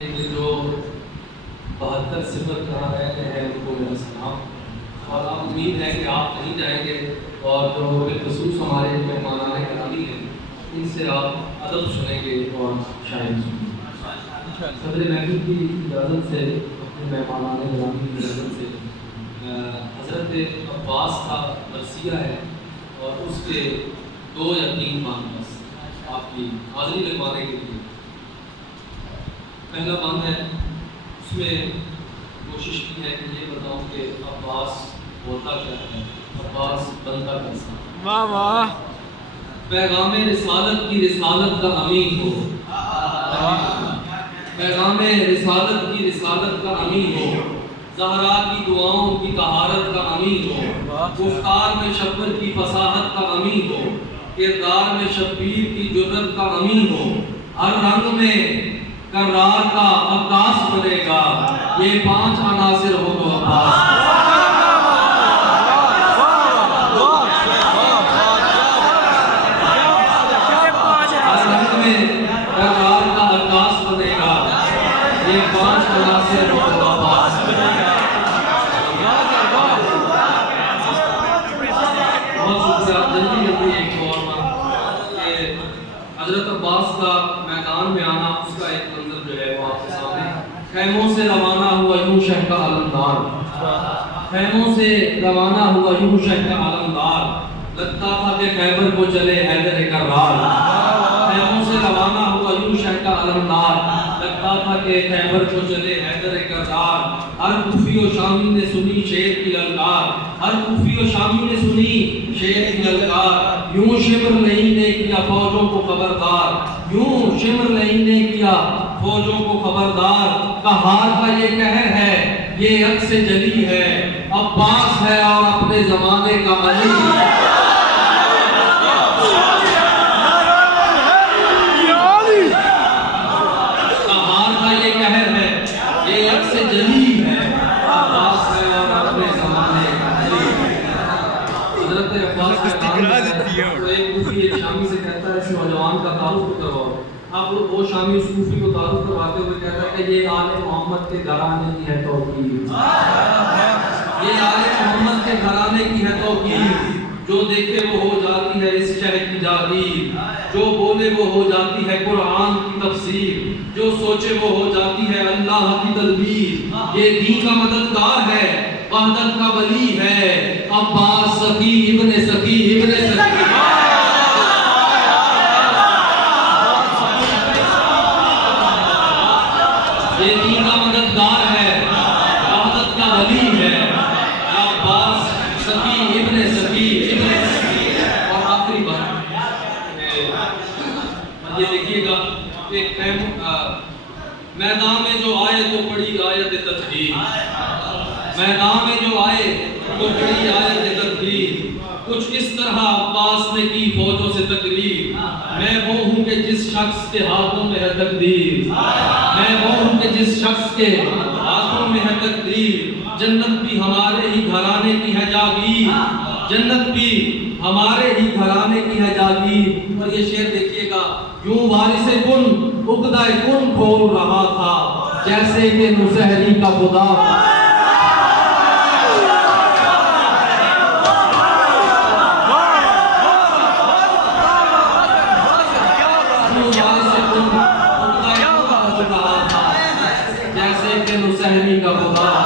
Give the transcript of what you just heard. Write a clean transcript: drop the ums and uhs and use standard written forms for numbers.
جو 72 صفر کہاں رہتے ہیں ان کو میرا سلام، اور آپ امید ہے کہ آپ نہیں جائیں گے اور جو بالخصوص ہمارے مہمانان گرامی ہیں ان سے آپ ادب سنیں گے اور شاعری سنیں گے۔ صدر محفل کی اجازت سے، اپنے مہمانان گرامی کی اجازت سے، حضرت عباس کا مرثیہ ہے اور اس کے 2 یا 3 بند بس آپ کی حاضری لگوانے کے لیے۔ پہلا بند ہے، اس میں کوشش کی ہے کہ یہ بتاؤں کہ عباس ہوتا کیا ہے، عباس بنتا کیسا۔ واہ واہ۔ پیغام رسالت کی رسالت کا امین ہو، پیغام رسالت کی رسالت کا امین ہو، زہرا کی دعاؤں کی طہارت کا امین ہو، گفتار میں شبر کی فصاحت کا امین ہو، کردار میں شبیر کی جرت کا امین ہو، ہر رنگ میں کرار کا عکاس بنے گا، یہ 5 عناصر ہو تو عباس۔ ہر رنگ میں کرار کا عکاس بنے گا، یہ 5 عناصر ہو تو عباس۔ بہت شکریہ۔ جلدی ایک اور بات کہ حضرت عباس کا میدان میں آنا، اس کا ایک منظر جو ہے وہ آپ کے سامنے۔ خیموں سے روانہ ہوا یوں شہ کا علمدار، خیموں سے روانہ ہوا یوں شہ کا علمدار، لگتا تھا کہ خیبر کو چلے حیدر کرار۔ خیموں سے روانہ ہوا یوں شہ کا علمدار، لگتا تھا کہ خیبر کو چلے حیدر کرار۔ ہر کوفی و شامی نے سنی شیر کی للکار، ہر کوفی و شامی نے سنی شیر کی للکار۔ یوں شمر نہیں نے کیا فوجوں کو خبردار، یوں شمر نہیں نے کیا فوجوں کو خبردار۔ قہار کا یہ قہر ہے، یہ عکس جلی ہے، عباس ہے اور اپنے زمانے کا علی۔ قہار کا یہ قہر ہے، یہ عکس جلی ہے، عباس ہے اور اپنے زمانے کا علی۔ حضرت عباس کا تو ایک کوفی ایک شامی سے کہتا ہے اس نوجوان کا تعارف کرواؤ۔ اب وہ شامی اس کوفی کو تعارف کرواتے ہوئے کہتا ہے کہ یہ آل محمد کے گھرانے کی ہے توقیر، یہ آل محمد کے گھرانے کی ہے توقیر۔ جو دیکھے وہ ہو جاتی ہے اس شہر کی جاگیر، جو بولے وہ ہو جاتی ہے قرآن کی تفسیر، جو سوچے وہ ہو جاتی ہے اللہ کی تدبیر۔ یہ دین کا مددگار ہے، وحدت کا ولی ہے، عباس سخی ابن سخی ابن سخی۔ یہ دین کا مددگار ہے، وحدت کا ولی ہے، عباس سخی ابن سخی ابن سخی۔ اور آخری بات یہ دیکھیے گا کہ میدان میں جو آئے تو پڑی آیت تطہیر، میدان میں جو آئے تو پڑی آیت تطہیر۔ کچھ اس طرح عباس نے کی فوجوں سے تقریر، میں وہ ہوں کہ جس شخص کے ہاتھوں میں ہے تقدیر، میں وہ ہوں کہ جس شخص کے ہاتھوں میں ہے تقدیر۔ جنت بھی ہمارے ہی گھرانے کی ہے جاگیر، جنت بھی ہمارے ہی گھرانے کی ہے جاگیر۔ اور یہ شعر دیکھیے گا، یوں وارث کن عقدہ کن کھول رہا تھا جیسے کہ نسہری کا خدا۔ جیسے کہ نسہری کا خدا۔